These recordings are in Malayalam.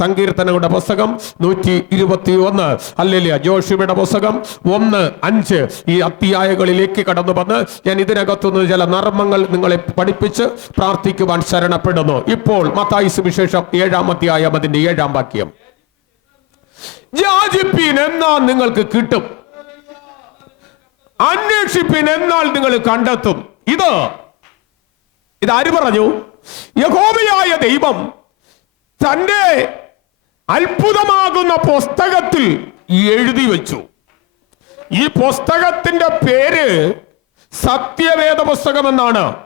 സങ്കീർത്തനങ്ങളുടെ പുസ്തകം നൂറ്റി ഇരുപത്തി ഒന്ന് അല്ലല്ലേ ജോഷിയുടെ പുസ്തകം ഒന്ന് അഞ്ച്. ഈ അധ്യായങ്ങളിലേക്ക് കടന്നു വന്ന് ഞാൻ ഇതിനകത്തുനിന്ന് ചില നർമ്മങ്ങൾ നിങ്ങളെ പഠിപ്പിച്ച് പ്രാർത്ഥിക്കുവാൻ ശരണപ്പെടുന്നു. ഇപ്പോൾ മത്തായി വിശേഷം ഏഴാം അധ്യായം അതിന്റെ ഏഴാം വാക്യം. യാചിപ്പീൻ എന്നാൽ നിങ്ങൾക്ക് കിട്ടും. അന്വേഷിപ്പിൻ എന്നാൽ നിങ്ങൾ കണ്ടെത്തും. ഇത് ഇത് ആര് പറഞ്ഞു? യഹോവയായ ദൈവം തന്റെ അത്ഭുതമാകുന്ന പുസ്തകത്തിൽ എഴുതി വെച്ചു. ഈ പുസ്തകത്തിന്റെ പേര് സത്യവേദ പുസ്തകം എന്നാണ്.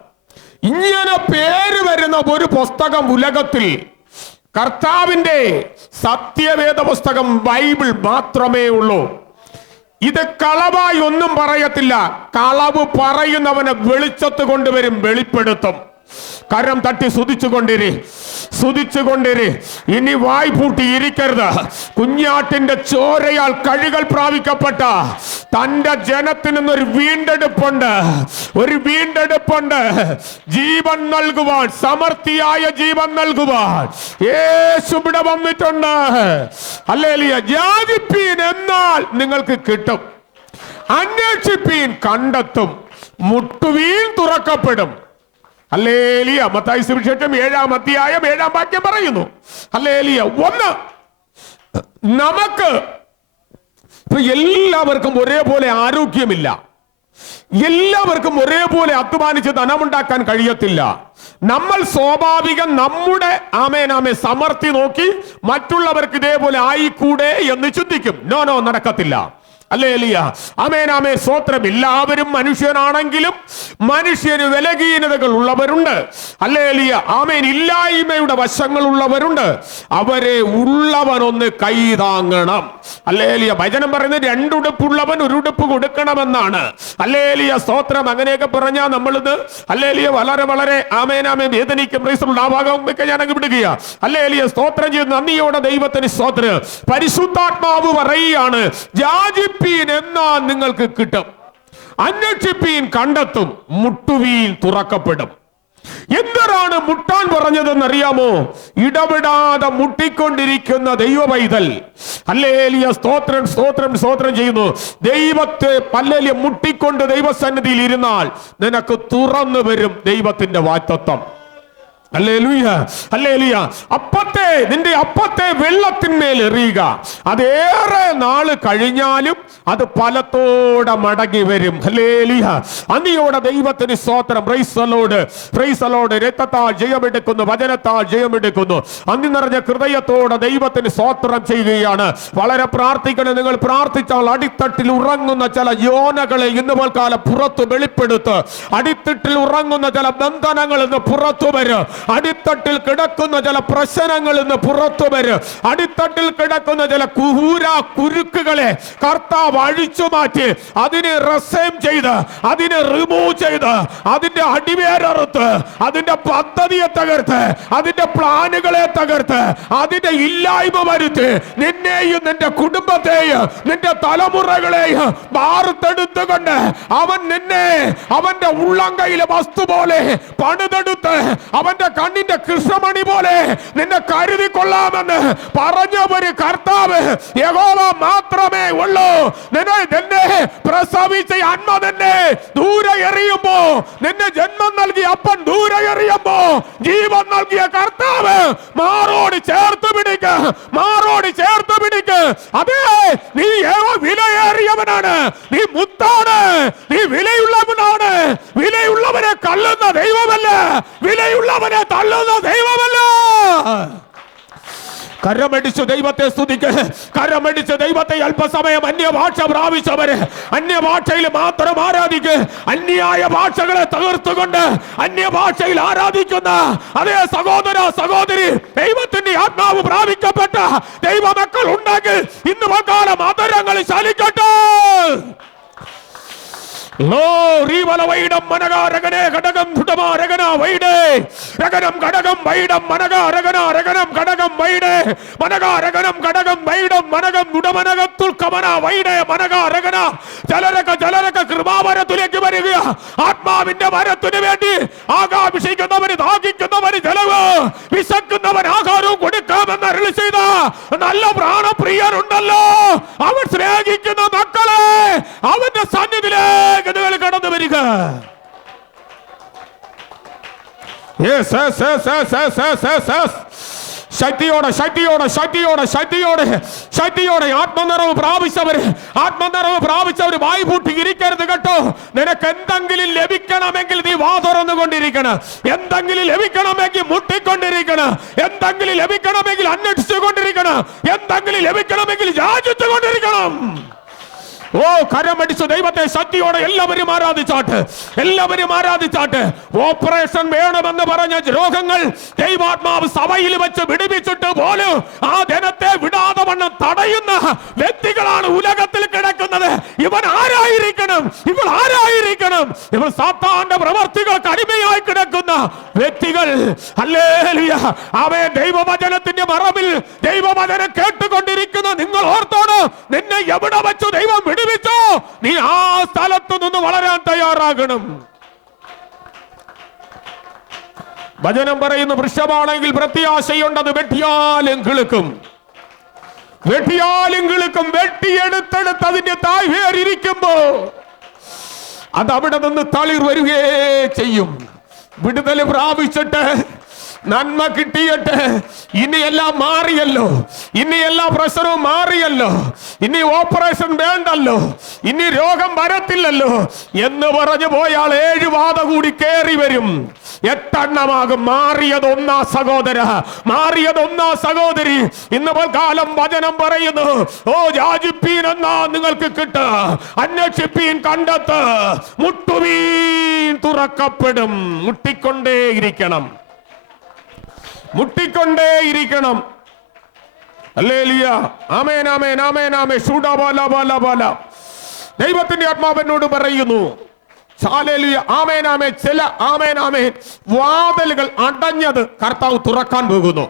ഇങ്ങനെ പേര് വരുന്ന ഒരു പുസ്തകം ഉലകത്തിൽ കർത്താവിന്റെ സത്യവേദ പുസ്തകം ബൈബിൾ മാത്രമേ ഉള്ളൂ. ഇത് കളവായി ഒന്നും പറയത്തില്ല. കളവ് പറയുന്നവനെ വെളിച്ചത്ത് കൊണ്ടുവരും വെളിപ്പെടുത്തും. കരം തട്ടി സുതിച്ചുകൊണ്ടിരി സുതിച്ചുകൊണ്ടിരി ഇനി വായ് പൂട്ടി ഇരിക്കരുത്. കുഞ്ഞാട്ടിന്റെ ചോരയാൽ കഴുകൾ പ്രാപിക്കപ്പെട്ട തന്റെ ജനത്തിന് ഒരു വീണ്ടെടുപ്പുണ്ട്. ഒരു വീണ്ടെടുപ്പുണ്ട്. ജീവൻ നൽകുവാൻ സമർത്ഥിയായ ജീവൻ നൽകുവാൻ. യേശുവിടെ വന്നിട്ടുണ്ട്. അല്ലേലിയ ജാതിപ്പീൻ എന്നാൽ നിങ്ങൾക്ക് കിട്ടും. അന്വേഷിപ്പീൻ കണ്ടെത്തും. മുട്ടുവീൻ തുറക്കപ്പെടും. അല്ലേലിയ മത്തായി സുവിശേഷം ഏഴാം അധ്യായം ഏഴാം വാക്യം പറയുന്നു. അല്ലേലിയ ഒന്ന് നമുക്ക് ഇപ്പൊ എല്ലാവർക്കും ഒരേപോലെ ആരോഗ്യമില്ല. എല്ലാവർക്കും ഒരേപോലെ അധ്വാനിച്ച് ധനമുണ്ടാക്കാൻ കഴിയത്തില്ല. നമ്മൾ സ്വാഭാവികം നമ്മുടെ ആമേനാമെ സമർത്തി നോക്കി മറ്റുള്ളവർക്ക് ഇതേപോലെ ആയിക്കൂടെ എന്ന് ചിന്തിക്കും. നോ നോ നടക്കത്തില്ല. അല്ലേ അലിയ അമേനാമേ സ്വോത്രം എല്ലാവരും മനുഷ്യനാണെങ്കിലും മനുഷ്യന് വിലഹീനതകൾ ഉള്ളവരുണ്ട് അല്ലേ അലിയ ആമേൻ. ഇല്ലായ്മയുടെ വശങ്ങൾ ഉള്ളവരുണ്ട് അവരെ ഉള്ളവനൊന്ന് കൈതാങ്ങണം അല്ലേ അലിയ ഭജനം പറയുന്നത് രണ്ടുടുപ്പുള്ളവൻ ഒരു ഉടുപ്പ് കൊടുക്കണമെന്നാണ്. അല്ലേ അലിയ സ്തോത്രം. അങ്ങനെയൊക്കെ പറഞ്ഞാൽ നമ്മളിത് അല്ലേ അലിയ വളരെ വളരെ ആമേനാമേ വേദനിക്കും ആ ഭാഗം ഒക്കെ ഞാൻ അങ്ങ് വിടുകയാ. അല്ലേ അലിയ സ്തോത്രം ചെയ്ത് നന്ദിയോടെ ദൈവത്തിന് സ്തോത്രം. പരിശുദ്ധാത്മാവ് പറയുകയാണ് യാചിപ്പീൻ എന്നാ നിങ്ങൾക്ക് കിട്ടും. അന്വേഷിപ്പീൻ കണ്ടെത്തും മുട്ടുവീൽ തുറക്കപ്പെടും. എന്തിനാണ് മുട്ടാൻ പറഞ്ഞതെന്നറിയാമോ? ഇടപെടാതെ മുട്ടിക്കൊണ്ടിരിക്കുന്ന ദൈവ പൈതൽ അല്ലേലിയ സ്തോത്രം സ്തോത്രം സ്തോത്രം ചെയ്യുന്നു. ദൈവത്തെ പല്ലേലിയ മുട്ടിക്കൊണ്ട് ദൈവസന്നിധിയിൽ ഇരുന്നാൽ നിനക്ക് തുറന്നു വരും ദൈവത്തിന്റെ വാറ്റത്വം. അപ്പത്തെ നിന്റെ അപ്പത്തെ വെള്ളത്തിന്മേൽ എറിയുക. അതേറെ നാൾ കഴിഞ്ഞാലും അത് പലത്തോടെ മടങ്ങി വരും. ഹല്ലേലൂയ. അന്നിയോടെ ദൈവത്തിന് സ്തോത്രം. പ്രൈസലോട് പ്രൈസലോട് രക്തത്താൽ ജയമെടുക്കുന്നു വചനത്താൽ ജയമെടുക്കുന്നു. അന്നി നിറഞ്ഞ ഹൃദയത്തോടെ ദൈവത്തിന് സ്തോത്രം ചെയ്യുകയാണ്. വളരെ പ്രാർത്ഥിക്കണം നിങ്ങൾ പ്രാർത്ഥിച്ചാൽ അടിത്തട്ടിൽ ഉറങ്ങുന്ന ചില യോനകളെ ഇന്ന് പോൽക്കാലം പുറത്ത് വെളിപ്പെടുത്ത്. അടിത്തട്ടിൽ ഉറങ്ങുന്ന ചില ബന്ധനങ്ങൾ ഇന്ന് പുറത്തു വരും. അടിത്തട്ടിൽ കിടക്കുന്ന ചില പ്രശ്നങ്ങൾ ഇന്ന് പുറത്തു വരും. അടിത്തട്ടിൽ കിടക്കുന്ന ചില കുഹൂര കുരുക്കുകളെ കർത്താവ് അഴിച്ചു മാറ്റി അതിനെ റസേം ചെയ്ത് അതിനെ റിമൂവ് ചെയ്ത് അതിന്റെ അടിവേരറുത്ത് അതിന്റെ പദ്ധതിയെ തകർത്ത് അതിന്റെ പ്ലാനുകളെ തകർത്ത് അതിന്റെ ഇല്ലായ്മ വരുത്തി നിന്നെയും നിന്റെ കുടുംബത്തെയും നിന്റെ തലമുറകളെയും വാർത്തെടുത്തുകൊണ്ട് അവൻ നിന്നെ അവന്റെ ഉള്ളംകൈയിലെ വസ്തു പോലെ പണിതെടുത്ത് അവന്റെ കണ്ണിന്റെ കൃഷ്ണമണി പോലെ നിന്നെ കരുതി കൊള്ളാമെന്ന് ഒരു കർത്താവ് യഹോവ മാത്രമേ ഉള്ളൂ. നിന്നെ നിന്നെ പ്രസവിച്ച അന്മ നിന്നെ ദൂരെ എറിയുമ്പോ നിന്നെ ജന്മം നൽകിയ അപ്പൻ ദൂരെ എറിയുമ്പോ ജീവൻ നൽകിയ കർത്താവ് മാറോട് ചേർത്ത് പിടിക്ക് മാറോട് ചേർത്ത് പിടിക്ക്. അതെ നീ ഏവ വിലയേറിയവനാണ്. നീ മുത്താണ്. നീ വിലയുള്ളവനാണ്. വിലയുള്ളവനെ കള്ളുന്ന ദൈവമല്ല. വിലയുള്ളവനെ തള്ളുന്ന ദൈവമല്ല. കരമടിച്ച് ദൈവത്തെ സ്തുതിക്ക് കരമടിച്ച് ദൈവത്തെ അല്പസമയം അന്യഭാഷ പ്രാപിച്ചവര് അന്യഭാഷയിൽ മാത്രം ആരാധിക്ക് അന്യായ ഭാഷകളെ തകർത്തുകൊണ്ട് അന്യഭാഷയിൽ ആരാധിക്കുന്ന അതേ സഹോദര സഹോദരി ദൈവത്തിന്റെ ആത്മാവ് പ്രാപിക്കപ്പെട്ട ദൈവമക്കൾ ഉണ്ടെങ്കിൽ ഇന്ന് മക്കാലം അതരങ്ങൾ ശലിക്കട്ടെ. വൈഡം മനകാരകനെ ഘടകം ധുടമാരകന വൈഡേ. രകനം ഘടകം വൈഡം മനകാരകന രകനം ഘടകം വൈഡേ. മനകാരകനം ഘടകം വൈഡം മനകം ഗുഡമനകത്തുൽ കമന വൈഡേ മനകാരകന. ജലരക ജലരക കൃപാവരത്തിലേക്ക് വരിക. ആത്മാവിന്റെ വരത്തിന് വേണ്ടി ആകാംക്ഷിക്കുന്നവന് ദാഹിക്കുന്നവന് ജലവ്. വിശക്കുന്നവൻ ആഹാരവും കൊടുക്കാമെന്ന് എന്ന് ചെയ്ത നല്ല പ്രാണപ്രിയരുണ്ടല്ലോ. അവൻ സ്നേഹിക്കുന്ന മക്കളെ അവന്റെ സന്നിധിയിലേക്ക് നിങ്ങൾ കടന്നു വരിക Yes, yes, yes, yes, yes, yes, yes, yes. ശക്തിയോടെ ശക്തിയോടെ ശക്തിയോടെ ശക്തിയോടെ ശക്തിയോടെ ആത്മനിറവ് പ്രാപിച്ചവര് ആത്മനിറവ് പ്രാപിച്ചവര് വായു പൂട്ടി ഇരിക്കരുത് കേട്ടോ നിനക്ക് എന്തെങ്കിലും ലഭിക്കണമെങ്കിൽ നീ വാ തുറന്നുകൊണ്ടിരിക്കണം എന്തെങ്കിലും ലഭിക്കണമെങ്കിൽ മുട്ടിക്കൊണ്ടിരിക്കണം എന്തെങ്കിലും ലഭിക്കണമെങ്കിൽ അന്വേഷിച്ചുകൊണ്ടിരിക്കണം എന്തെങ്കിലും ലഭിക്കണമെങ്കിൽ യാചിച്ചുകൊണ്ടിരിക്കണം ഓ കരമടിച്ച് ദൈവത്തെ ശക്തിയോടെ എല്ലാവരും ആരാധിച്ചാട്ട് എല്ലാവരും ആരാധിച്ചാട്ട് ഓപ്പറേഷൻ വേണമെന്ന് പറഞ്ഞ രോഗങ്ങൾ ദൈവാത്മാവ് സഭയിൽ വെച്ച് വിടുവിച്ചിട്ട് പോലും ആ ജനത്തെ വിടാതെ വണ്ണം തടയുന്ന വ്യക്തികളാണ് ഉലകത്തിൽ കിടക്കുന്നത്. ഇവൻ ആരായിരിക്കണം? ഇവൾ ആരായിരിക്കണം? ഇവൾ സാത്താന്റെ പ്രവർത്തികൾക്ക് അടിമയായി കിടക്കുന്ന വ്യക്തികൾ. അവയെ ദൈവവചനത്തിന്റെ മറവിൽ ദൈവവചനം കേട്ടുകൊണ്ടിരിക്കുന്ന നിങ്ങൾ ഓർത്തോണ് നിന്നെ എവിടെ വെച്ചു ദൈവം വിടുവിച്ചോ? നീ ആ സ്ഥലത്ത് നിന്ന് വളരാൻ തയ്യാറാകണം. വചനം പറയുന്നു വൃക്ഷമാണെങ്കിൽ പ്രത്യാശയുണ്ടത് വെട്ടിയാലും കിളുക്കും. വെട്ടിയാലും കിളുക്കും. വെട്ടിയെടുത്തെടുത്ത് അതിന്റെ താഴ്വേറിയിരിക്കുമ്പോ അത് അവിടെ നിന്ന് തളിർ വരികയേ ചെയ്യും. വിടുതൽ പ്രാപിച്ചിട്ട് നന്മ കിട്ടിയിട്ട് ഇനിയെല്ലാം മാറിയല്ലോ. ഇനി എല്ലാ പ്രശ്നവും മാറിയല്ലോ. ഇനി ഓപ്പറേഷൻ വേണ്ടല്ലോ. ഇനി രോഗം വരത്തില്ലല്ലോ. എന്ന് പറഞ്ഞു പോയാൽ ഏഴ് വാത കൂടി കയറി വരും. എട്ടെണ്ണമാകും. മാറിയത് ഒന്നാ സഹോദര. മാറിയത് ഒന്നാ സഹോദരി. ഇന്ന് കാലം വചനം പറയുന്നു. ഓ രാജിപ്പീൻ എന്നാ നിങ്ങൾക്ക് കിട്ട. അന്വേഷിപ്പീൻ കണ്ടെത്ത്. മുട്ടുവീൻ തുറക്കപ്പെടും. മുട്ടിക്കൊണ്ടേയിരിക്കണം. മുട്ടിക്കൊണ്ടേയിരിക്കണം അല്ലേലിയ. ആമേൻ ആമേൻ ആമേൻ ആമേ ഷൂഡ ബാല ബാല ബാല ദൈവത്തിന്റെ ആത്മാവനോട് പറയുന്നു. ആമേനാമേ ചില ആമേനാമേ വാതിലുകൾ അടഞ്ഞത് കർത്താവ് തുറക്കാൻ പോകുന്നു.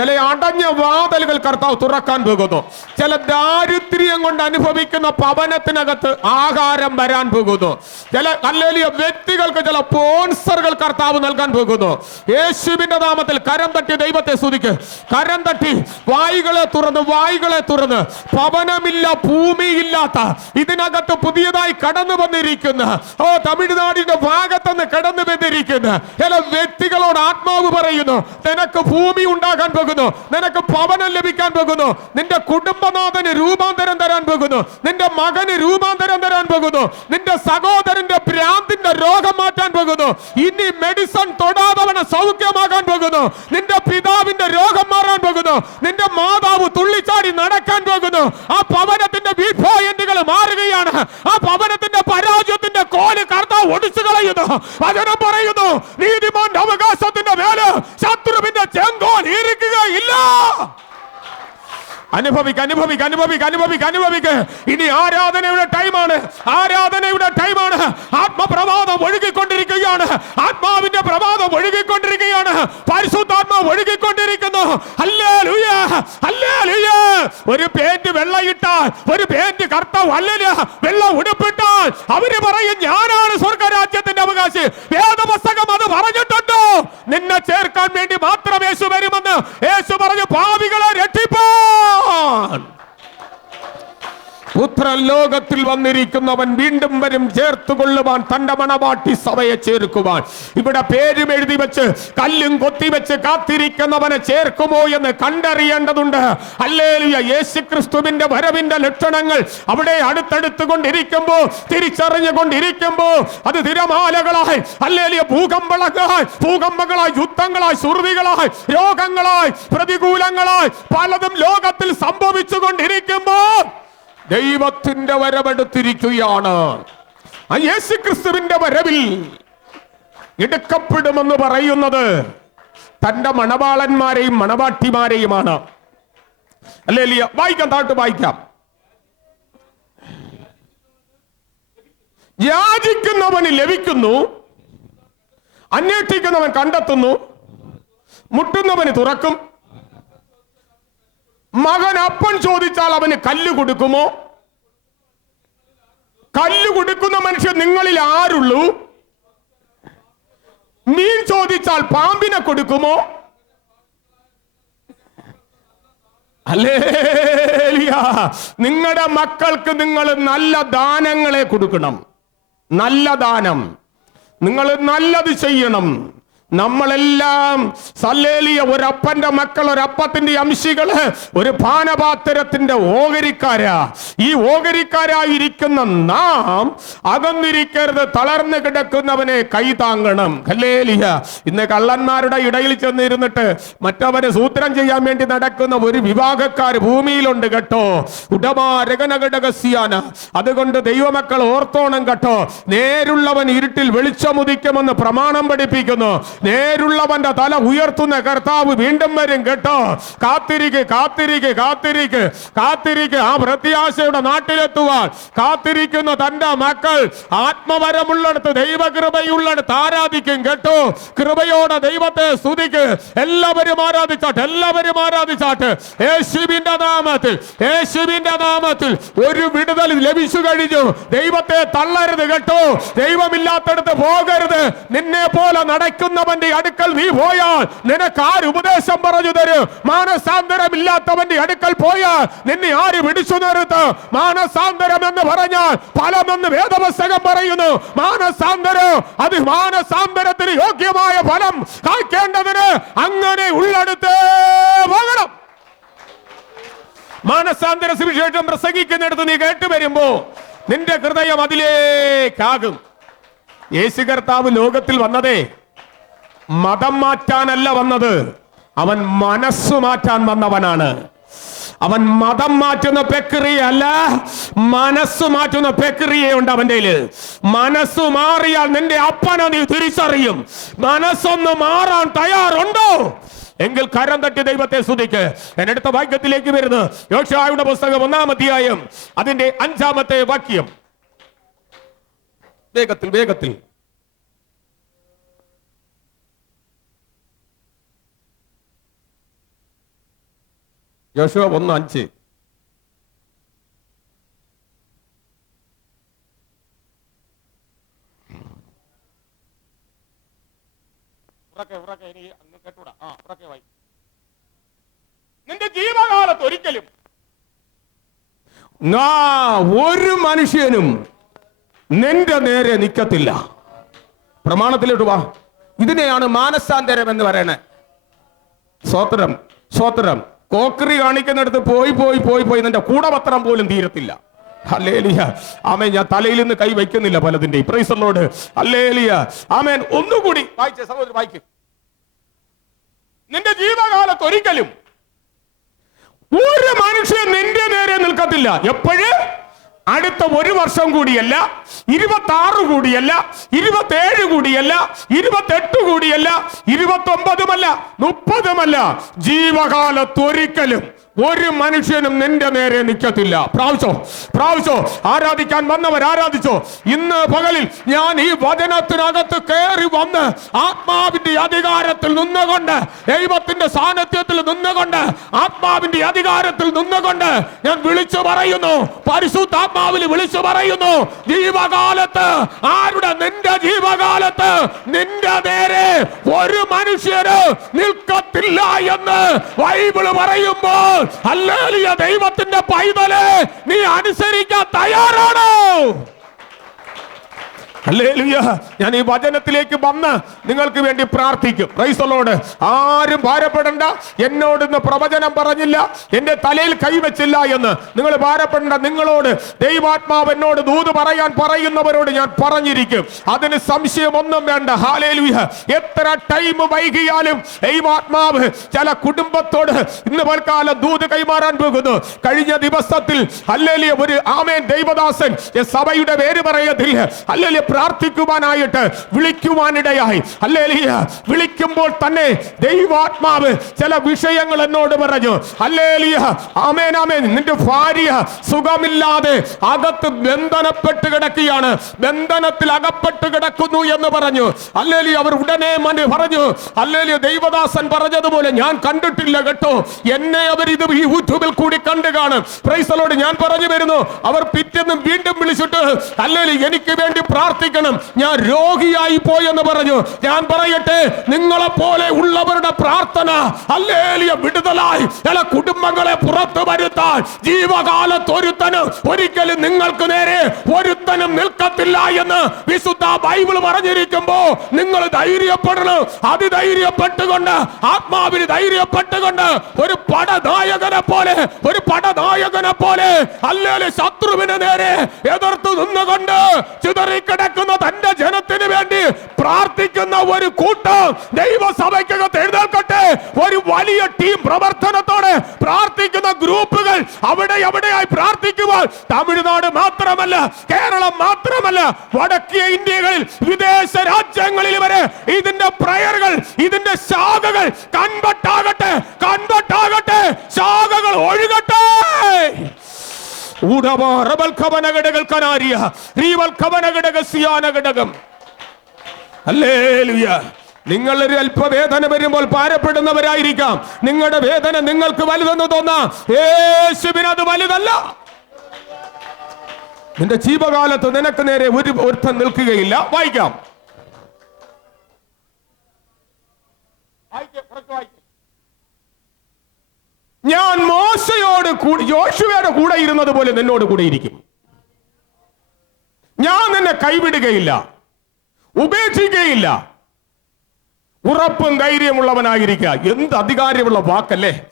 ചില അടഞ്ഞ വാതലുകൾ കർത്താവ് തുറക്കാൻ പോകുന്നു. ചില ദാരിദ്ര്യം കൊണ്ട് അനുഭവിക്കുന്ന പവനത്തിനകത്ത് ആഹാരം വരാൻ പോകുന്നു. ചില അല്ലെങ്കിൽ വ്യക്തികൾക്ക് ചില സ്പോൺസറുകൾ കർത്താവ് നൽകാൻ പോകുന്നു. യേശുവിന്റെ നാമത്തിൽ കരം തട്ടി ദൈവത്തെ സ്തുതിക്ക്. കരം തട്ടി വായികളെ തുറന്ന് വായികളെ തുറന്ന്. പവനമില്ല ഭൂമിയില്ലാത്ത ഇതിനകത്ത് പുതിയതായി കടന്നു വന്നിരിക്കുന്ന. ഓ തമിഴ്നാടിന്റെ ഭാഗത്തുനിന്ന് കടന്നു വന്നിരിക്കുന്ന. ചില വ്യക്തികളോട് ആത്മാവ് പറയുന്നു നിനക്ക് ഭൂമി ഉണ്ടാകാൻ പോകുന്നു. നിനക്ക് ഭവനം ലഭിക്കാൻ പോകുന്നു. നിന്റെ കുടുംബനാഥന് രൂപാന്തരം തരാൻ പോകുന്നു. നിന്റെ മകന് രൂപാന്തരം തരാൻ പോകുന്നു. നിന്റെ സഹോദരന്റെ ഭ്രാന്തിന്റെ രോഗം മാറ്റാൻ പോകുന്നു. ഇനി മെഡിസിൻ തൊടാതവണ സൗഖ്യമാകാൻ പോകുന്നു. നിന്റെ പിതാവിന്റെ രോഗം മാറാൻ പോകുന്നു. നിന്റെ മാതാവ് തുള്ളിച്ചാടി നടക്കാൻ പോകുന്നു. ആ പവനത്തിന്റെ വിഭോയന്റുകൾ മാറുകയാണ്. ആ പവനത്തിന്റെ പരാജയത്തിന്റെ കോൽ കർത്താവ് ഒടിച്ചു കളയുന്നു. വചനം പറയുന്നു നീതിമാന്റെ അവകാശത്തിന്റെ മേൽ ശത്രുവിന്റെ ചെങ്കോൽ ഇരിക്കുകയില്ല. അനുഭവിക്ക അനുഭവിക്ക അനുഭവിക്ക അനുഭവിക്ക അനുഭവിക്ക്. ഇനി ആരാധനയുടെ ടൈമാണ് ആരാധനയുടെ ടൈമാണ്. ആത്മപ്രവാദം ഒഴുകിക്കൊണ്ടിരിക്കുകയാണ്. ആത്മാവിന്റെ പ്രവാദം ഒഴുകിക്കൊണ്ടിരിക്കുകയാണ്. പരിശുദ്ധാത്മാവ് ഒഴുകിക്കൊണ്ടിരിക്കുന്നു. ഒരു പേന്റ് വെള്ളയിട്ടാൽ ഒരു പേന്റ് കറുത്ത അല്ലല്ല വെള്ള ഉടുപ്പിട്ടാൽ അവർ പറയും ഞാനാണ് സ്വർഗരാജ്യത്തിന്റെ അവകാശി. വേദപുസ്തകം അത് പറഞ്ഞിട്ടുണ്ടോ. നിന്നെ ചേർക്കാൻ വേണ്ടി മാത്രം യേശു വരുമെന്ന് യേശു പറഞ്ഞു പാവികളെ രക്ഷിപ്പാൻ. പുത്രൻ ലോകത്തിൽ വന്നിരിക്കുന്നവൻ വീണ്ടും വരും. ചേർത്തുകൊള്ളുവാൻ തന്റെ മണവാട്ടി സഭയെ ചേർക്കുവാൻ. ഇവിടെ പേരും എഴുതി വെച്ച് കല്ലും കൊത്തിവെച്ച് കാത്തിരിക്കുന്നവനെ ചേർക്കുമോ എന്ന് കണ്ടറിയേണ്ടതുണ്ട്. അല്ലേലിയ യേശുക്രിസ്തുവിന്റെ വരവിന്റെ ലക്ഷണങ്ങൾ അവിടെ അടുത്തടുത്ത് കൊണ്ടിരിക്കുമ്പോ തിരിച്ചറിഞ്ഞുകൊണ്ടിരിക്കുമ്പോ അത് തിരമാലകളായി അല്ലേലിയ ഭൂകമ്പളങ്ങളായി ഭൂകമ്പങ്ങളായി യുദ്ധങ്ങളായി സുറുതികളായി രോഗങ്ങളായി പ്രതികൂലങ്ങളായി പലതും ലോകത്തിൽ സംഭവിച്ചു കൊണ്ടിരിക്കുമ്പോ ദൈവത്തിന്റെ വരവെടുത്തിരിക്കുകയാണ് ആ യേശുക്രിസ്തുവിന്റെ വരവിൽ എടുക്കപ്പെടുമെന്ന് പറയുന്നത് തന്റെ മണവാളന്മാരെയും മണവാട്ടിമാരെയുമാണ്. അല്ലേ ലിയ വായിക്കാം താട്ട് വായിക്കാം. യാചിക്കുന്നവന് ലഭിക്കുന്നു അന്വേഷിക്കുന്നവൻ കണ്ടെത്തുന്നു മുട്ടുന്നവന് തുറക്കും മകൻ അപ്പൻ ചോദിച്ചാൽ അവന് കല്ല് കൊടുക്കുമോ? കല്ല് കൊടുക്കുന്ന മനുഷ്യൻ നിങ്ങളിൽ ആരുള്ളൂ? മീൻ ചോദിച്ചാൽ പാമ്പിനെ കൊടുക്കുമോ? അല്ലേ നിങ്ങളുടെ മക്കൾക്ക് നിങ്ങൾ നല്ല ദാനങ്ങളെ കൊടുക്കണം. നല്ല ദാനം. നിങ്ങൾ നല്ലത് ചെയ്യണം. നമ്മളെല്ലാം സല്ലേലിയ ഒരപ്പന്റെ മക്കൾ ഒരപ്പത്തിന്റെ അംശികൾ ഒരു പാനപാത്രത്തിന്റെ ഓഹരിക്കാരാ. ഈ ഓഹരിക്കാരായിരിക്കുന്ന നാം അകന്നിരിക്കരുത് തളർന്നു കിടക്കുന്നവനെ കൈതാങ്ങണം. ഹല്ലേലിയ. ഇന്ന് കള്ളന്മാരുടെ ഇടയിൽ ചെന്നിരുന്നിട്ട് മറ്റവരെ സൂത്രം ചെയ്യാൻ വേണ്ടി നടക്കുന്ന ഒരു വിഭാഗക്കാർ ഭൂമിയിലുണ്ട് കേട്ടോ. ഉടമാരകനകടകസ്യാന അതുകൊണ്ട് ദൈവമക്കൾ ഓർത്തോണം കേട്ടോ. നേരുള്ളവൻ ഇരുട്ടിൽ വെളിച്ചമുദിക്കുമെന്ന് പ്രമാണം പഠിപ്പിക്കുന്നു. നേരുള്ളവന്റെ തല ഉയർത്തുന്ന കർത്താവ് വീണ്ടും വരും കേട്ടോ. കാത്തിരിക്ക് കാത്തിരിക്ക് കാത്തിരിക്ക് കാത്തിരിക്ക്. ആ പ്രത്യാശയുടെ നാട്ടിലെത്തുവാൻ കാത്തിരിക്കുന്ന തന്റെ മക്കൾ ആത്മവരമുള്ളിടത്ത് ദൈവകൃപയുള്ളിടത്ത് ആരാധിക്കും കേട്ടോ. കൃപയോടെ ദൈവത്തെ സ്തുതിക്ക്. എല്ലാവരും ആരാധിച്ചാട്ട് എല്ലാവരും ആരാധിച്ചാട്ട്. യേശുവിന്റെ നാമത്തിൽ യേശുവിന്റെ നാമത്തിൽ ഒരു വിടുതൽ ലഭിച്ചു കഴിഞ്ഞു. ദൈവത്തെ തള്ളരുത് കേട്ടോ. ദൈവമില്ലാത്തടത്ത് പോകരുത്. നിന്നെ പോലെ നടക്കുന്നവന്റെ അടുക്കൽ നീ പോയാൽ നിനക്ക് ആര് ഉപദേശം പറഞ്ഞു തരും? മാനസാന്തരം ഇല്ലാത്തവന്റെ അടുക്കൽ പോയാൽ നിന്നെ ആര് പിടിച്ചു നിർത്ത്? മാനസാന്തരം എന്ന് പറഞ്ഞാൽ ഫലമെന്ന് വേദപുസ്തകം പറയുന്നു. മാനസാന്തരം അത് മാനസാന്തരത്തിന് യോഗ്യമായ ഫലം കായ്ക്കേണ്ടതിന് അങ്ങനെ ഉള്ളടുത്ത് പോകണം. മാനസാന്തര സുവിശേഷം പ്രസംഗിക്കുന്നിടത്ത് നീ കേട്ടു വരുമ്പോ നിന്റെ ഹൃദയം അതിലേക്കാകും യേശു കർത്താവ് ലോകത്തിൽ വന്നതേ മതം മാറ്റാനല്ല വന്നത്. അവൻ മനസ്സ് മാറ്റാൻ വന്നവനാണ്. അവൻ മതം മാറ്റുന്ന പ്രക്രിയയല്ല മനസ്സ് മാറ്റുന്ന പ്രക്രിയയുണ്ട് കയ്യിൽ. മനസ്സ് മാറിയാൽ നിന്റെ അപ്പനെ നീ തിരിച്ചറിയും. മനസ്സൊന്ന് മാറാൻ തയ്യാറുണ്ടോ? എങ്കിൽ കരം തട്ടി ദൈവത്തെ സ്തുതിക്ക്. എന്റെ അടുത്ത വാക്യത്തിലേക്ക് വരുന്നു. യോശായുടെ പുസ്തകം ഒന്നാം അധ്യായം അതിന്റെ അഞ്ചാമത്തെ വാക്യം. വേഗത്തിൽ വേഗത്തിൽ. യോശുവ ഒന്ന് അഞ്ച്. നിന്റെ ജീവകാലത്ത് ഒരിക്കലും ഒരു മനുഷ്യനും നിന്റെ നേരെ നിക്കത്തില്ല. പ്രമാണത്തിലോട്ട് വാ. ഇതിനെയാണ് മാനസാന്തരം എന്ന് പറയണേ. സ്വോത്രം സ്വോത്രം കോക്കറി കാണിക്കുന്നിടത്ത് പോയി പോയി പോയി പോയി നിന്റെ കൂടപത്രം പോലും തീരത്തില്ല. അല്ലേലിയ ആമേൻ ഞാൻ തലയിൽ നിന്ന് കൈ വയ്ക്കുന്നില്ല പലതിന്റെ പ്രൈസറിനോട് അല്ലേലിയ ആമേൻ ഒന്നുകൂടി വായിച്ചേ സഹോദരി വായിക്കും. നിന്റെ ജീവകാലത്ത് ഒരിക്കലും ഒരു മനുഷ്യൻ നിന്റെ നേരെ നിൽക്കത്തില്ല. എപ്പോഴ്? അടുത്ത ഒരു വർഷം കൂടിയല്ല ഇരുപത്തി ആറ് കൂടിയല്ല ഇരുപത്തേഴ് കൂടിയല്ല ഇരുപത്തെട്ട് കൂടിയല്ല ഇരുപത്തി ഒമ്പതുമല്ല മുപ്പതുമല്ല ജീവകാലത്തൊരിക്കലും ഒരു മനുഷ്യനും നിന്റെ നേരെ നിൽക്കത്തില്ല പ്രാവശ്യോ പ്രാവശ്യോ ആരാധിക്കാൻ വന്നവർ ആരാധിച്ചോ? ഇന്ന് പകലിൽ ഞാൻ ഈ വചനത്തിനകത്ത് കയറി വന്ന് ആത്മാവിന്റെ അധികാരത്തിൽ നിന്നുകൊണ്ട് ദൈവത്തിന്റെ സാന്നിധ്യത്തിൽ നിന്നുകൊണ്ട് ആത്മാവിന്റെ അധികാരത്തിൽ നിന്നുകൊണ്ട് ഞാൻ വിളിച്ചു പറയുന്നു. പരിശുദ്ധാത്മാവിൽ വിളിച്ചു പറയുന്നു ജീവകാലത്ത് ആരുടെ? നിന്റെ ജീവകാലത്ത് നിന്റെ നേരെ ഒരു മനുഷ്യര് നിൽക്കത്തില്ല എന്ന് ബൈബിൾ പറയുമ്പോൾ ദൈവത്തിന്റെ പൈതലെ നീ അനുസരിക്കാൻ തയ്യാറാണോ. ഞാൻ ഈ വചനത്തിലേക്ക് വന്ന് നിങ്ങൾക്ക് വേണ്ടി പ്രാർത്ഥിക്കും. ക്രൈസ്തലോട് ആരും ഭാരപ്പെടണ്ട. എന്നോട് ഇന്ന് പ്രവചനം പറഞ്ഞില്ല. എന്റെ തലയിൽ കൈവച്ചില്ല എന്ന്. നിങ്ങൾ ഭാരപ്പെടണ്ട. നിങ്ങളോട് ദൈവാത്മാവ് എന്നോട് ദൂത് പറയാൻ പറയുന്നവരോട് ഞാൻ പറഞ്ഞിരിക്കും. അതിന് സംശയമൊന്നും വേണ്ട. ഹാലേലുയ എത്ര ടൈം വൈകിയാലും ദൈവാത്മാവ് ചില കുടുംബത്തോട് ഇന്ന് പൽക്കാലം ദൂത് കൈമാറാൻ പോകുന്നു. കഴിഞ്ഞ ദിവസത്തിൽ അല്ലേലിയ ഒരു ആമേൻ ദൈവദാസൻ സഭയുടെ പേര് പറയത്തില്ല. അല്ലേലിയ പ്രാർത്ഥിക്കുവാനായിട്ട് വിളിക്കുവാനിടയായി. അല്ലേലിയ വിളിക്കുമ്പോൾ തന്നെ ദൈവാത്മാവ് ചില വിഷയങ്ങൾ എന്നോട് പറഞ്ഞു. അല്ലേലിയ ആമേൻ ആമേൻ. നിന്റെ ഭാര്യ സുഖമില്ലാതെ അകത്ത് ബന്ധനപ്പെട്ട് കിടക്കുകയാണ്. ബന്ധനത്തിൽ അകപ്പെട്ട് കിടക്കുന്നു എന്ന് പറഞ്ഞു. അല്ലേലി അവർ ഉടനെ മന പറഞ്ഞു. അല്ലേലി ദൈവദാസൻ പറഞ്ഞതുപോലെ ഞാൻ കണ്ടിട്ടില്ല കേട്ടോ. എന്നെ അവർ ഇത് ഈ യൂട്യൂബിൽ കൂടി കണ്ടു കാണും. പ്രൈസലോട് ഞാൻ പറഞ്ഞു വരുന്നു. അവർ പിറ്റെന്നും വീണ്ടും വിളിച്ചിട്ട് അല്ലേലി എനിക്ക് വേണ്ടി പ്രാർത്ഥി പ്രാർത്ഥിക്കണം. ഞാൻ രോഗിയായി പോയെന്ന് പറഞ്ഞു. ഞാൻ പറയട്ടെ നിങ്ങളെ പോലെ ഉള്ളവരുടെ പ്രാർത്ഥന അല്ലേലിയ വിടുതലായി. ചില കുടുംബങ്ങളെ പുറത്തു വരുത്താൻ ജീവകാലത്ത് ഒരിക്കലും നിങ്ങൾക്ക് നേരെ ഒരുത്തനും നിൽക്കത്തില്ല എന്ന് വിശുദ്ധ ബൈബിൾ പറഞ്ഞിരിക്കുമ്പോ നിങ്ങൾ ധൈര്യപ്പെടണം. അതിധൈര്യപ്പെട്ടുകൊണ്ട് ആത്മാവിന് ധൈര്യപ്പെട്ടുകൊണ്ട് ഒരു പടനായകനെ പോലെ ഒരു പടനായകനെ പോലെ അല്ലേലും ശത്രുവിന് നേരെ എതിർത്ത് നിന്നുകൊണ്ട് ചിതറിക്കിടക്കുന്ന തന്റെ ജനത്തിന് വേണ്ടി പ്രാർത്ഥിക്കുന്ന ഒരു കൂട്ടം ദൈവസഭയ്ക്കകത്ത് എഴുന്നേൽക്കട്ടെ. ഒരു വലിയ ടീം പ്രവർത്തനത്തോടെ പ്രാർത്ഥിക്കുന്ന ഗ്രൂപ്പുകൾ അവിടെ എവിടെയായി പ്രാർത്ഥിക്കുമ്പോൾ തമിഴ്നാട് മാത്രമല്ല കേരളം മാത്രമല്ല വടക്കേ ഇന്ത്യകളിൽ വിദേശ രാജ്യങ്ങളിൽ വരെ ഇതിന്റെ പ്രയറുകൾ ഇതിന്റെ ശാഖകൾ കൺവട്ടാകട്ടെ കൺവട്ടാകട്ടെ ശാഖകൾ ഒഴുകട്ടെ. അല്ലേലുയ നിങ്ങൾ ഒരു അല്പവേദന വരുമ്പോൾ പാരപ്പെടുന്നവരായിരിക്കാം നിങ്ങളുടെ വേദന നിങ്ങൾക്ക് വലുതെന്ന് തോന്നാം അത് വലുതല്ല. നിന്റെ ജീവകാലത്ത് നിനക്ക് നേരെ ഒരു ഒരുത്തം നിൽക്കുകയില്ല. വായിക്കാം. വായിക്കാം. ഞാൻ മോശയോട് യോശുവയുടെ കൂടെ ഇരുന്നത് പോലെ നിന്നോട് കൂടെ ഇരിക്കും. ഞാൻ നിന്നെ കൈവിടുകയില്ല. ഉപേക്ഷിക്കുകയില്ല. ഉറപ്പും ധൈര്യമുള്ളവനായിരിക്കുക. എന്ത് അധികാരമുള്ള വാക്കല്ലേ?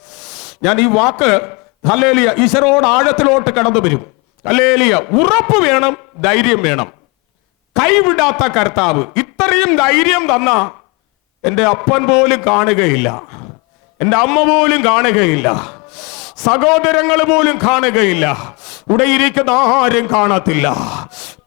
ഞാൻ ഈ വാക്ക് അല്ലേലിയ ഈശ്വരോട് ആഴത്തിലോട്ട് കടന്നു വരും. അല്ലേലിയ ഉറപ്പ് വേണം ധൈര്യം വേണം. കൈവിടാത്ത കർത്താവ് ഇത്രയും ധൈര്യം തന്ന എന്റെ അപ്പൻ പോലും കാണുകയില്ല. എന്റെ അമ്മ പോലും കാണുകയില്ല. സഹോദരങ്ങൾ പോലും കാണുകയില്ല. ഇവിടെ ഇരിക്കുന്ന ആരും കാണത്തില്ല.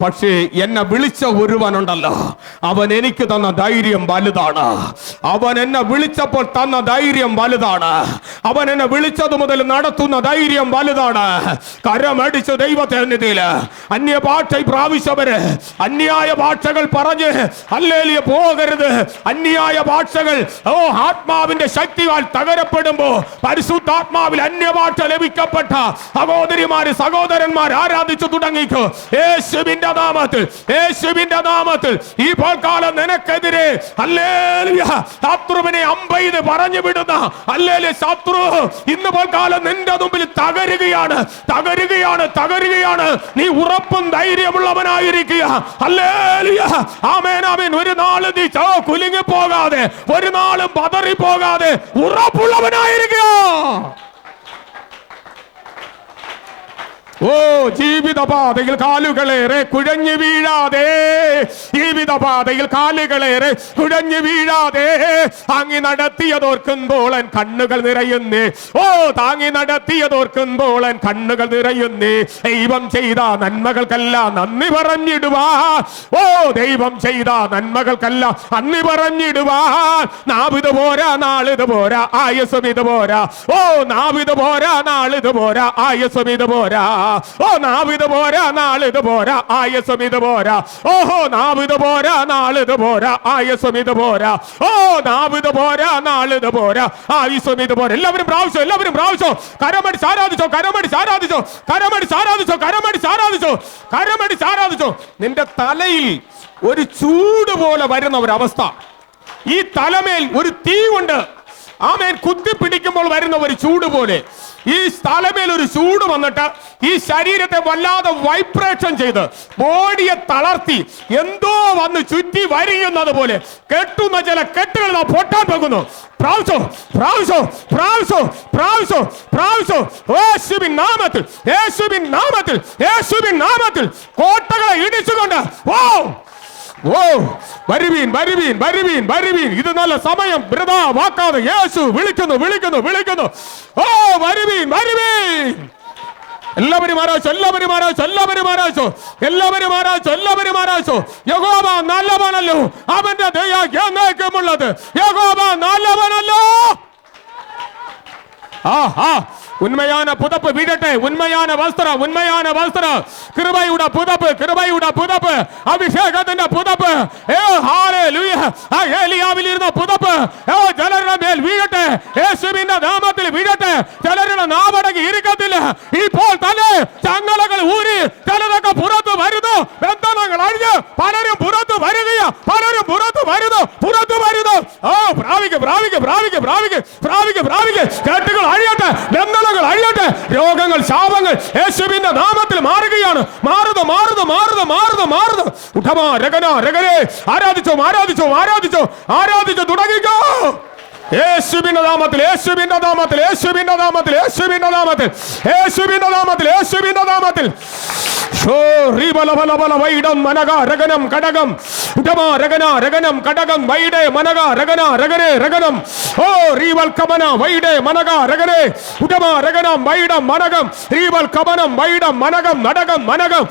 പക്ഷേ എന്നെ വിളിച്ച ഒരുവനുണ്ടല്ലോ. അവൻ എനിക്ക് തന്ന ധൈര്യം വലുതാണ്. അവൻ എന്നെ വിളിച്ചപ്പോൾ തന്ന ധൈര്യം വലുതാണ്. അവൻ എന്നെ വിളിച്ചത് മുതൽ നടത്തുന്ന ധൈര്യം വലുതാണ്. കരമടിച്ച് അന്യ ഭാഷ പ്രാവശ്യവര് അന്യായ ഭാഷകൾ പറഞ്ഞ് അല്ലേലിയ പോകരുത്. അന്യായ ഭാഷകൾ ഓ ആത്മാവിന്റെ ശക്തിയാൽ തകരപ്പെടുമ്പോ പരിശുദ്ധാത്മാവിൽ അന്യഭാഷ ലഭിക്കപ്പെട്ട സഹോദരിമാര് സഹോദരന്മാർ ആരാധിച്ചു തുടങ്ങിക്കോ. യേശുവിന്റെ നാമത്തിൽ യേശുവിന്റെ നാമത്തിൽ ഈ പോൽക്കാലം നിനക്കെതിരെ അല്ലേലിയ ശത്രുവിനെ അമ്പെയ്ത് പറഞ്ഞു വിടുന്ന അല്ലേലിയ ശത്രു ഇന്ന് പോൽക്കാലം നിന്റെ മുമ്പിൽ തകരുകയാണ് തകരുകയാണ് തകരുകയാണ്. നീ ഉറപ്പും ധൈര്യമുള്ളവനായിരിക്കുക. അല്ലേലിയ ആമേൻ ആമേൻ. ഒരു നാൾ നീ കുലുങ്ങി പോകാതെ ഒരു നാളും പതറി പോകാതെ ഉറപ്പുള്ളവനായിരിക്കുക. ഓ ജീവിതപാതയിൽ കാലുകളേറെ കുഴഞ്ഞു വീഴാതെ ജീവിതപാതയിൽ കാലുകളേറെ കുഴഞ്ഞു വീഴാതെ താങ്ങി നടത്തിയതോർക്കുമ്പോൾ എൻ കണ്ണുകൾ നിറയുന്നേ. ഓ താങ്ങി നടത്തിയതോർക്കുമ്പോൾ എൻ കണ്ണുകൾ നിറയുന്നേ. ദൈവം ചെയ്ത നന്മകൾക്കല്ല നന്ദി പറഞ്ഞിടുവാ ഓ ദൈവം ചെയ്ത നന്മകൾക്കല്ല നന്ദി പറഞ്ഞിടുവാ നാവിത് പോരാ നാളിത് പോരാ ആയസം ഇത് പോരാ. ഓ നാവിത് പോരാ നാളിത് പോരാ ആയസം ഇത് പോരാ. ഓ നാവിത് പോരാ നാളിത് പോരാ ആയസം ഇത് പോരാ. ഓഹോ നാവിത് പോരാ നാളിത് പോരാ ആയസം ഇത് പോരാ. ഓ നാവിത് പോരാ നാളിത് പോരാ ആയുസം ഇത് പോരാ. എല്ലാവരും പ്രാവശ്യം എല്ലാവരും പ്രാവശ്യം. കരമടി ആരാധിച്ചോ കരമടി ആരാധിച്ചോ കരമടി ആരാധിച്ചോ കരമടി ആരാധിച്ചോ കരമടി ആരാധിച്ചോ. നിന്റെ തലയിൽ ഒരു ചൂട് പോലെ വരുന്ന ഒരു അവസ്ഥ ഈ തലമേൽ ഒരു തീ കൊണ്ട് ആമേൻ കുത്തിപ്പിടിക്കുമ്പോൾ വരുന്ന ഒരു ചൂട് പോലെ. ഈ തലമേൽ ഒരു ചൂട് വന്നിട്ട് ഈ ശരീരത്തെ വല്ലാതെ വൈബ്രേഷൻ ചെയ്ത് ബോഡിയെ തളർത്തി എന്തോ വന്ന് ചുറ്റി വരിയുന്നത് പോലെ കെട്ടുന്ന ചില കെട്ടുകൾ നാം പൊട്ടാൻ പോകുന്നു. നാമത്തിൽ യേശുവിൻ നാമത്തിൽ യേശുവിൻ നാമത്തിൽ കോട്ടകളെ ഇടിച്ചുകൊണ്ട് ഓ ഓ വരുവീൻ വരുവീൻ വരുവീൻ വരുവീൻ ഇത് നല്ല സമയം വൃതാ വാക്കാതെ യേശു വിളിക്കുന്നു വിളിക്കുന്നു വിളിക്കുന്നു ഓ വരുവീൻ വരുവീൻ എല്ലാവരും ആരാച്ചോ എല്ലാവരും ആരാച്ചോ എല്ലാവരും ആരാച്ചോ എല്ലാവരും ആരാച്ചോ എല്ലാവരും ആരാച്ചോ യഹോവ നല്ലവനല്ലോ അവന്റെ ദയ എന്നേക്കുമുള്ളത് യഹോവ നല്ലവനല്ലോ ആ ആ உண்மையான புதப்பு வீடட்டே உண்மையான வஸ்திரம் உண்மையான வஸ்திரம் கிருபையுட புதப்பு கிருபையுட புதப்பு அபிஷேகத்தின் புதப்பு ஏ ஹalleluya ഏലിയാവിൽ ഇരുന്ന പുതപ്പ് ഏ ചിലരുടെ മേൽ വീഴട്ടെ യേശുവിന്റെ നാമത്തിൽ വീഴട്ടെ ചിലരുടെ നാവടങ്ങി ഇരിക്കത്തില്ല ഇപ്പോൾ തന്നെ ചങ്ങലകൾ ഊരി ചിലതൊക്കെ പുറത്തു വരുന്നു ബന്ധനങ്ങൾ അഴിഞ്ഞ് പലരും പുറത്തു വരികയാ പലരും പുറത്തു വരുന്നു പുറത്തു വരുന്നു ഓ പ്രാപിക്ക് പ്രാപിക്ക് പ്രാപിക്ക് പ്രാപിക്ക് പ്രാപിക്ക് പ്രാപിക്ക് കെട്ടുകൾ അഴിയട്ടെ ബന്ധനങ്ങൾ അഴിയട്ടെ രോഗങ്ങൾ ശാപങ്ങൾ യേശുവിന്റെ നാമത്തിൽ മാറുകയാണ്. മാറുത മാറുത മാറുത മാറുത മാറുത ഉഠമാ രഗന രഗനെ ആരാധിച്ചോ ആരാധിച്ചോ ആരാധിച്ചോ ആരാധിച്ചോ തുടങ്ങിക്കോ. യേശുവിന്റെ നാമത്തിൽ യേശുവിന്റെ നാമത്തിൽ യേശുവിന്റെ നാമത്തിൽ യേശുവിന്റെ നാമത്തിൽ യേശുവിന്റെ നാമത്തിൽ യേശുവിന്റെ നാമത്തിൽ. വൈഡം മനക രഗനം കടകം. ഉടമാ രഗന രഗനം കടകം. വൈഡേ മനക രഗന രഗനെ ഓ റീവൽ കമന വൈഡേ മനക രഗനെ. ഉടമാ രഗനം വൈഡം മനകം റീവൽ കമനം വൈഡം മനകം നടകം മനകം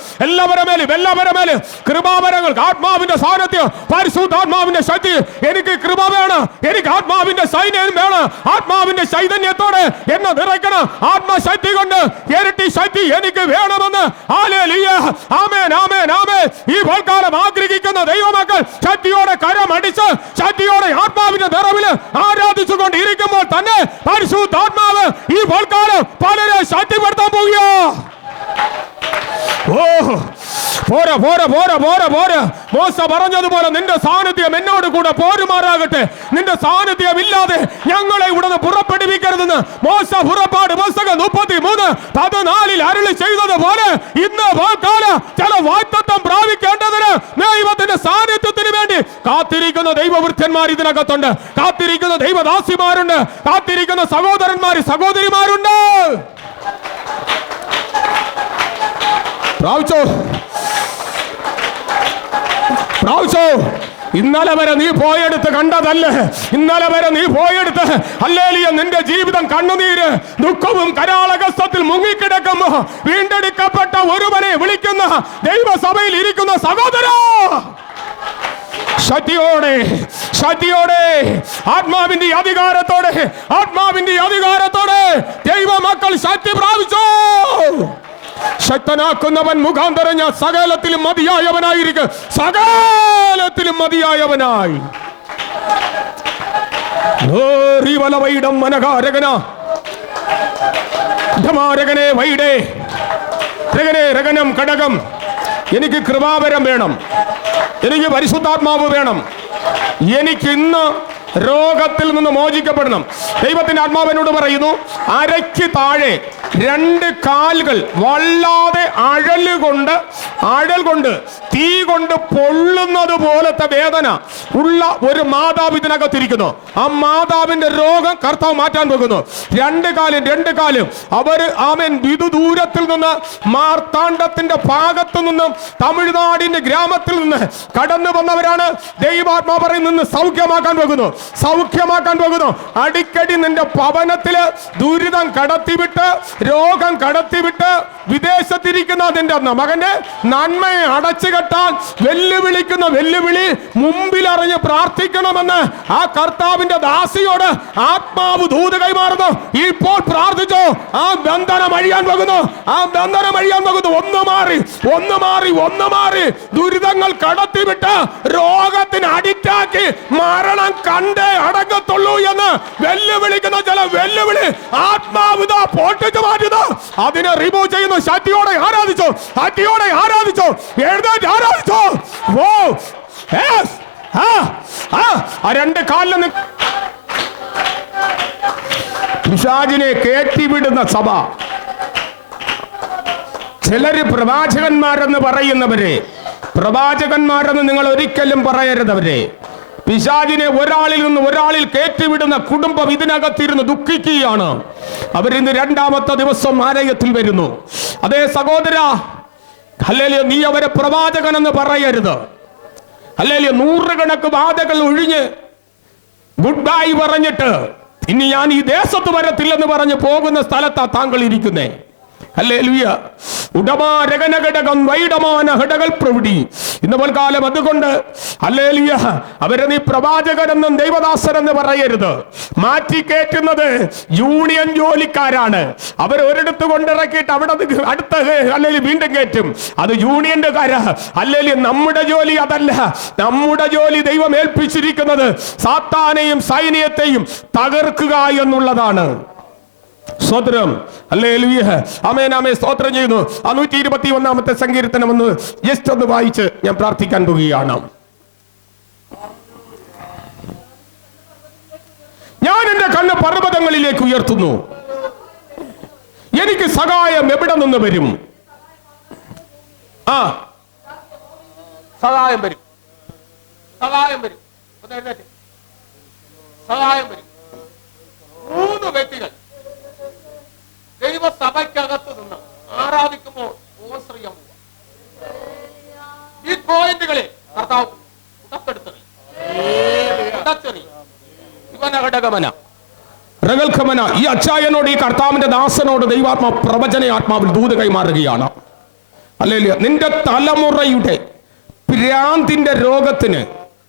കൃപാവരങ്ങൾ ആത്മാവിന്റെ സാന്നിധ്യം പരിശുദ്ധാത്മാവിന്റെ ശക്തി. എനിക്ക് കൃപ വേണം. എനിക്ക് ആത്മാവിന്റെ സൈന്യം വേണം. ആത്മാവിന്റെ ചൈതന്യത്തോടെ എന്നെ നിറയ്ക്കണം. ആത്മശക്തി കൊണ്ട് ഇരട്ടി ശക്തി എനിക്ക് വേണമെന്ന്. ആമേൻ ആമേൻ ആമേൻ. ഈ പോൽക്കാലം ആഗ്രഹിക്കുന്ന ദൈവമക്കൾ ശക്തിയോടെ കരമടിച്ച് ശക്തിയോടെ ആത്മാവിന്റെ നിറവിൽ ആരാധിച്ചുകൊണ്ട് ഇരിക്കുമ്പോൾ തന്നെ പരിശുദ്ധാത്മാവ് ഈ പോൽക്കാലം പലരെ ശക്തിപ്പെടുത്താൻ പോവുകയോ ഓ പോരാ പോരാ പോരാ പോരാ പോരാ. മോശ പറഞ്ഞതുപോലെ നിന്റെ സാന്നിധ്യം എന്നോട് കൂടെ പോരുമാറാകട്ടെ. നിന്റെ സാന്നിധ്യം ഇല്ലാതെ ഞങ്ങളെ ഇവിടുന്ന് പുറപ്പെടുവിക്കരുതെന്ന് മോശ പുറപ്പാട് പുസ്തകം മുപ്പത്തി മൂന്ന് പതിനാലിൽ അരുളി ചെയ്തതുപോലെ ഇന്ന് വാക്കാല ചില വാക്തത്വം പ്രാപിക്കേണ്ടതിന് ദൈവത്തിന്റെ സാന്നിധ്യത്തിന് വേണ്ടി കാത്തിരിക്കുന്ന ദൈവവൃദ്ധന്മാർ ഇതിനകത്തുണ്ട്. കാത്തിരിക്കുന്ന ദൈവദാസിമാരുണ്ട്. കാത്തിരിക്കുന്ന സഹോദരന്മാർ സഹോദരിമാരുണ്ട്. പ്രാപിച്ചോ ഇന്നലെ വരെ നീ പോയെടുത്ത് കണ്ടതല്ലേ? ഇന്നലെ വരെ നീ പോയെടുത്ത് അല്ലേലിയ നിന്റെ ജീവിതം കണ്ണുനീര് ദുഃഖവും കരാളകസ്ഥത്തിൽ മുങ്ങിക്കിടക്കുമ്പോ വീണ്ടെടുക്കപ്പെട്ട ഒരുവനെ വിളിക്കുന്ന ദൈവസഭയിൽ ഇരിക്കുന്ന സഹോദര. ശക്തിയോടെ ശക്തിയോടെ ആത്മാവിന്റെ അധികാരത്തോടെ ആത്മാവിന്റെ അധികാരത്തോടെ ദൈവമക്കൾ ശക്തി പ്രാപിച്ചോ. ശക്തനാക്കുന്നവൻ മുഖാന്തരം ഞാൻ സകലത്തിലും മതിയായവനായിരിക്കും. സകലത്തിലും മതിയായവനായി. മനകാരകന കടകം. എനിക്ക് കൃപാവരം വേണം. എനിക്ക് പരിശുദ്ധാത്മാവ് വേണം. എനിക്ക് ഇന്ന് രോഗത്തിൽ നിന്ന് മോചിക്കപ്പെടണം. ദൈവത്തിന്റെ ആത്മാവിനോട് പറയുന്നു അരയ്ക്ക് താഴെ രണ്ട് കാലുകൾ വല്ലാതെ അഴൽ കൊണ്ട് അഴൽ കൊണ്ട് തീ കൊണ്ട് പൊള്ളുന്നത് പോലത്തെ വേദന ഉള്ള ഒരു മാതാവ് ഇതിനകത്തിരിക്കുന്നു. ആ മാതാവിന്റെ രോഗം കർത്താവ് മാറ്റാൻ പോകുന്നു. രണ്ട് കാലും രണ്ട് കാലും. അവർ ആമൻ വിദുദൂരത്തിൽ നിന്ന് മാർത്താണ്ഡത്തിന്റെ ഭാഗത്തു നിന്നും തമിഴ്നാടിന്റെ ഗ്രാമത്തിൽ നിന്ന് കടന്നു വന്നവരാണ്. ദൈവാത്മാ പറയും നിന്ന് സൗഖ്യമാക്കാൻ പോകുന്നു സൗഖ്യമാക്കാൻ പോകുന്നു. അടിക്കടി നിന്റെ ഭവനത്തിൽ ദുരിതം കടത്തിവിട്ട് രോഗം കടത്തിവിട്ട് വിദേശത്തിരിക്കുന്ന നിന്റെ മകന്റെ നന്മയെ അടച്ചു കെട്ടാൻ വെല്ലുവിളിക്കുന്ന വെല്ലുവിളി മുമ്പിൽ അറിഞ്ഞ് പ്രാർത്ഥിക്കണമെന്ന് ആ കർത്താവിന്റെ ദാസിയോട് ആത്മാവ് ദൂത് കൈമാറുന്നു. ഇപ്പോൾ പ്രാർത്ഥിച്ചോ ആ ബന്ധനം അഴിയാൻ പോകുന്നു ആ ബന്ധനം അഴിയാൻ പോകുന്നു ഒന്ന് മാറി ഒന്ന് മാറി ഒന്ന് മാറി. ദുരിതങ്ങൾ കടത്തിവിട്ട് രോഗത്തിന് അഡിക്റ്റാക്കി മരണം കണ്ടേ അടങ്ങത്തുള്ളൂ എന്ന് വെല്ലുവിളിക്കുന്ന ചില വെല്ലുവിളി ആത്മാവിത പൊട്ടിച്ചു മാറ്റുന്നു അതിനെ റിമൂവ് ചെയ്യുന്നു. ശക്തിയോടെ ആരാധിച്ചോ. ശക്തിയോടെ ആരാധിച്ചോ. എഴുന്നേറ്റ് ആരാധിച്ചോ. ഓ രണ്ട് കാലിൽ നി- പിശാചിനെ കയറ്റിവിടുന്ന സഭ. ചിലര് പ്രവാചകന്മാരെന്ന് പറയുന്നവരെ. പ്രവാചകന്മാരെന്ന് നിങ്ങൾ ഒരിക്കലും പറയരുതവരെ പിശാചിനെ ഒരാളിൽ നിന്ന് ഒരാളിൽ കയറ്റിവിടുന്ന കുടുംബം ഇതിനകത്തിരുന്ന് ദുഃഖിക്കുകയാണ്. അവരിന്ന് രണ്ടാമത്തെ ദിവസം ആലയത്തിൽ വരുന്നു. അതേ സഹോദര അല്ലേലിയോ നീ അവരെ പ്രവാചകൻ എന്ന് പറയരുത്. അല്ലേലിയോ നൂറുകണക്ക് ബാധകൾ ഒഴിഞ്ഞ് ഗുഡ് ബൈ പറഞ്ഞിട്ട് ഇനി ഞാൻ ഈ ദേശത്ത് വരത്തില്ലെന്ന് പറഞ്ഞ് പോകുന്ന സ്ഥലത്താ താങ്കൾ ഇരിക്കുന്നേ. പോൽക്കാലം അതുകൊണ്ട് ഹല്ലേലൂയ അവരെ നീ പ്രവാചകരെന്നും ദൈവദാസരെന്ന് പറയരുത്. മാറ്റിക്കേറ്റുന്നത് യൂണിയൻ ജോലിക്കാരാണ്. അവർ ഒരിടത്ത് കൊണ്ടിറക്കിയിട്ട് അവിടെ അടുത്ത അല്ലെങ്കിൽ വീണ്ടും കയറ്റും. അത് യൂണിയന്റെ കാര അല്ലെങ്കിൽ നമ്മുടെ ജോലി അതല്ല. നമ്മുടെ ജോലി ദൈവം ഏൽപ്പിച്ചിരിക്കുന്നത് സാത്താനെയും സൈന്യത്തെയും തകർക്കുക എന്നുള്ളതാണ്. സ്തോത്രം. അല്ലേ അമേൻ അമേ സ്തോത്രം ചെയ്യുന്നു. ആ ഇരുപത്തി ഒന്നാമത്തെ സങ്കീർത്തനം ഒന്ന് ജസ്റ്റ് ഒന്ന് വായിച്ച് ഞാൻ പ്രാർത്ഥിക്കാൻ പോവുകയാണ്. ഞാൻ എന്റെ കണ്ണ് പർവതങ്ങളിലേക്ക് ഉയർത്തുന്നു. എനിക്ക് സഹായം എവിടെ നിന്ന് വരും? ആ. സഹായം വരും. സഹായം വരും. സഹായം വരും. മൂന്ന് വ്യക്തികൾ. ദൈവസഭയ്ക്കകത്ത് നിന്ന് ആരാധിക്കുമ്പോൾ ഈ പോയിന്റുകളെ കർത്താവ് റഗൽഖമന ഈ അച്ചായനോട് ഈ കർത്താവിന്റെ ദാസനോട് ദൈവാത്മ പ്രവചന ആത്മാവിൽ ദൂത് കൈമാറുകയാണ്. അല്ലേ നിന്റെ തലമുറയുടെ ഭ്രാന്തിന്റെ രോഗത്തിന്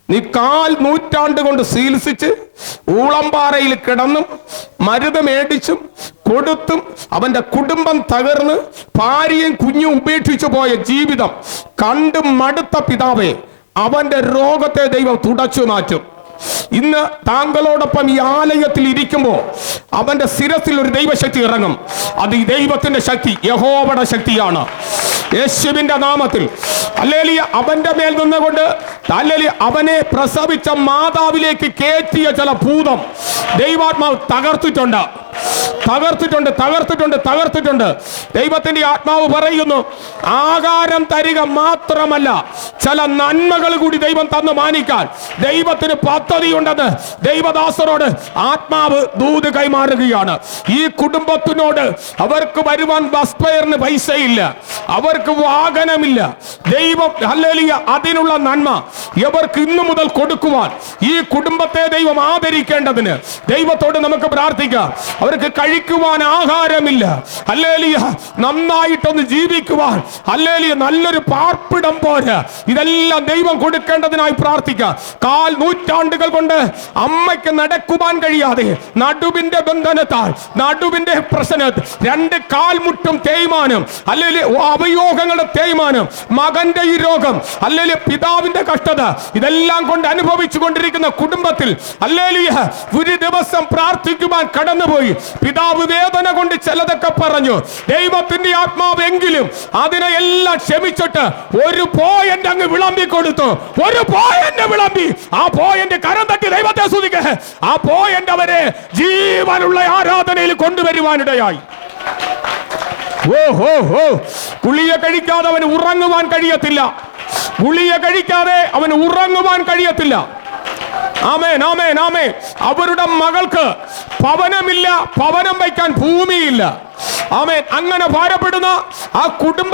നീ കാൽ നൂറ്റാണ്ട് കൊണ്ട് ചികിത്സിച്ച് ഊളംപാറയിൽ കിടന്നും മരുന്ന് മേടിച്ചും കൊടുത്തും അവന്റെ കുടുംബം തകർന്ന് ഭാര്യയും കുഞ്ഞും ഉപേക്ഷിച്ചു പോയ ജീവിതം കണ്ട് മടുത്ത പിതാവെ അവന്റെ രോഗത്തെ ദൈവം തുടച്ചു മാറ്റും. ഇന്ന് താങ്കളോടൊപ്പം ഈ ആലയത്തിൽ ഇരിക്കുമ്പോൾ അവന്റെ ശിരസിൽ ഒരു ദൈവശക്തി ഇറങ്ങും. അത് ഈ ദൈവത്തിന്റെ ശക്തി യഹോവയുടെ ശക്തിയാണ്. യേശുവിന്റെ നാമത്തിൽ. അല്ലേലി അവന്റെ മേൽ നിന്നുകൊണ്ട് അല്ലേലി അവനെ പ്രസവിച്ച മാതാവിലേക്ക് കയറ്റിയ ചില ഭൂതം ദൈവാത്മാവ് തകർത്തിട്ടുണ്ട്. തകർത്തിട്ടുണ്ട് തകർത്തിട്ടുണ്ട് തകർത്തിട്ടുണ്ട്. ദൈവത്തിന്റെ ആത്മാവ് പറയുന്നു ആകാരം തരിക മാത്രമല്ല ചില നന്മകൾ കൂടി ദൈവം തന്ന് മാനിക്കാൻ. ദൈവത്തിന് പദ്ധതിയുണ്ടെന്ന് ദൈവദാസനോട് ആത്മാവ് ദൂത് കൈമാറുകയാണ്. ഈ കുടുംബത്തിനോട് അവർക്ക് വരുവാൻ ബസ് ഫെയറിന് പൈസയില്ല അവർക്ക് വാഹനമില്ല. ദൈവം അല്ലെലിയ അതിനുള്ള നന്മ ഇവർക്ക് ഇന്നു മുതൽ കൊടുക്കുവാൻ ഈ കുടുംബത്തെ ദൈവം ആദരിക്കേണ്ടതിന് ദൈവത്തോട് നമുക്ക് പ്രാർത്ഥിക്കാം. അവർക്ക് കഴിക്കുവാൻ ആഹാരമില്ല. അല്ലേലിയ നന്നായിട്ടൊന്ന് ജീവിക്കുവാൻ. അല്ലേലിയ നല്ലൊരു പാർപ്പിടം പോരാ. ഇതെല്ലാം ദൈവം കൊടുക്കേണ്ടതിനായി പ്രാർത്ഥിക്കാം. കാൽ നൂറ്റാണ്ടുകൾ കൊണ്ട് അമ്മയ്ക്ക് നടക്കുവാൻ കഴിയാതെ നടുവിന്റെ ബന്ധനത്താൽ നടുവിന്റെ പ്രശ്ന രണ്ട് കാൽമുട്ടും തേയ്മാനം അല്ലെങ്കിൽ അവയോഗങ്ങളുടെ തേയ്മാനം മകന്റെ ഈ രോഗം അല്ലെങ്കിൽ പിതാവിന്റെ കഷ്ടത ഇതെല്ലാം കൊണ്ട് അനുഭവിച്ചു കൊണ്ടിരിക്കുന്ന കുടുംബത്തിൽ അല്ലെങ്കിൽ ഒരു ദിവസം പ്രാർത്ഥിക്കുവാൻ കടന്നുപോയി. പിതാവ് വേദന കൊണ്ട് ചിലതൊക്കെ പറഞ്ഞു. ദൈവത്തിന്റെ ആത്മാവെങ്കിലും അതിനെ എല്ലാം ക്ഷമിച്ചിട്ട് ഒരു പോയന്റ് അങ്ങ് വിളമ്പി കൊടുത്തു. ഒരു പോയന്റ് വിളമ്പി. ആ പോയന്റ് കരം തട്ടി ദൈവത്തെ ആ പോയന്റ് അവരെ ജീവനുള്ള ആരാധനയിൽ കൊണ്ടുവരുവാനിടയായി. ഓ ഹോ ഹോ. കുളിയെ കഴിക്കാതെ അവന് ഉറങ്ങുവാൻ കഴിയത്തില്ല. ഗുളിയെ കഴിക്കാതെ അവന് ഉറങ്ങുവാൻ കഴിയത്തില്ല. ആമേൻ ആമേൻ ആമേൻ. അവരുടെ മകൾക്ക് ഭവനമില്ല ഭവനം വയ്ക്കാൻ ഭൂമിയില്ല. ആമേൻ. അങ്ങനെ ഭാരപ്പെടുന്ന ആ കുടുംബ